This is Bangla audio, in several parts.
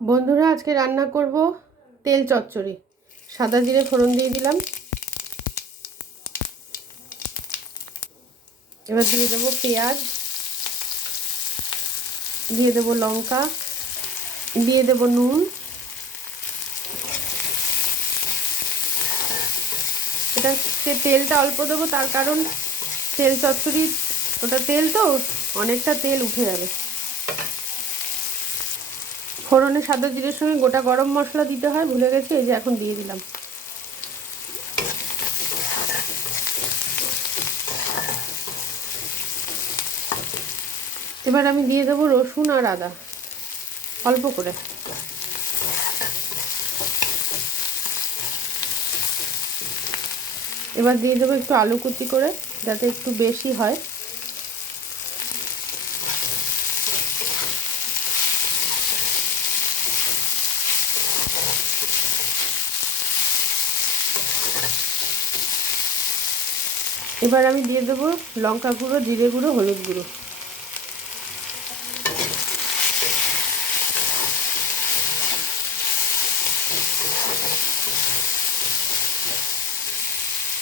বন্ধুরা, আজকে রান্না করব তেল চচ্চড়ি। সাদা জিরে ফোড়ন দিয়ে দিলাম। এবার দিয়ে দেবো পেঁয়াজ, দিয়ে দেবো লঙ্কা, দিয়ে দেবো নুন। এটাতে তেলটা অল্প দেবো, তার কারণ তেল চচ্চড়ি ওটা তেল তো অনেকটা তেল উঠে যাবে। ফোড়নে সাদা জিরের সঙ্গে গোটা গরম মশলা দিতে হয়, ভুলে গেছি, এই যে এখন দিয়ে দিলাম। এবার আমি দিয়ে দেবো রসুন আর আদা অল্প করে। এবার দিয়ে দেবো একটু আলু কুচি করে, যাতে একটু বেশি হয়। এবার আমি দিয়ে দেবো লঙ্কা গুঁড়ো, জিরে গুঁড়ো, হলুদ গুঁড়ো।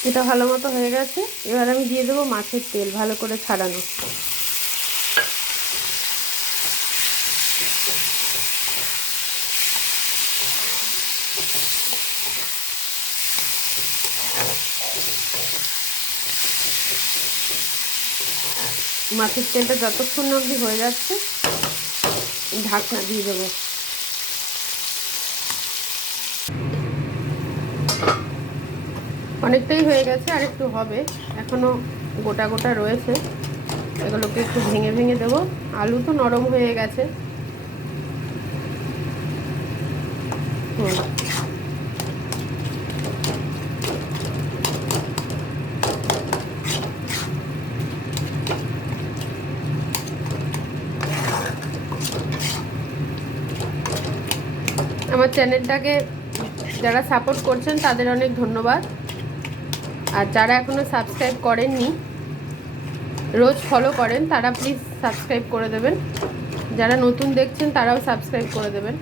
এটা ভালো মতো হয়ে গেছে। এবার আমি দিয়ে দেবো মাছের তেল ভালো করে ছাড়ানো। মাছের তেলটা যতক্ষণ অবধি হয়ে যাচ্ছে ঢাকনা দিয়ে দেবো। অনেকটাই হয়ে গেছে, আর একটু হবে, এখনো গোটা গোটা রয়েছে। এগুলোকে একটু ভেঙে ভেঙে দেবো। আলু তো নরম হয়ে গেছে। আমার চ্যানেলটাকে যারা সাপোর্ট করছেন তাদের অনেক ধন্যবাদ। আর যারা এখনও সাবস্ক্রাইব করেননি, রোজ ফলো করেন, তারা প্লিজ সাবস্ক্রাইব করে দেবেন। যারা নতুন দেখছেন তারাও সাবস্ক্রাইব করে দেবেন।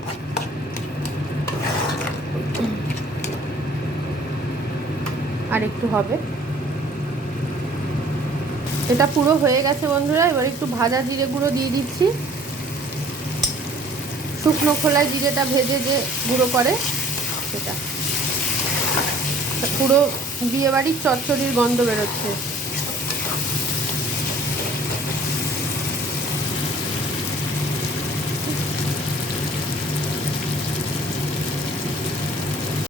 আর একটু হবে। এটা পুরো হয়ে গেছে বন্ধুরা। এবার একটু ভাজা জিরে গুঁড়ো দিয়ে দিচ্ছি। শুকনো খোলায় জিরেটা ভেজে যে গুঁড়ো করে সেটা। পুরো বিয়েবাড়ির চচ্চড়ির গন্ধ বেরোচ্ছে।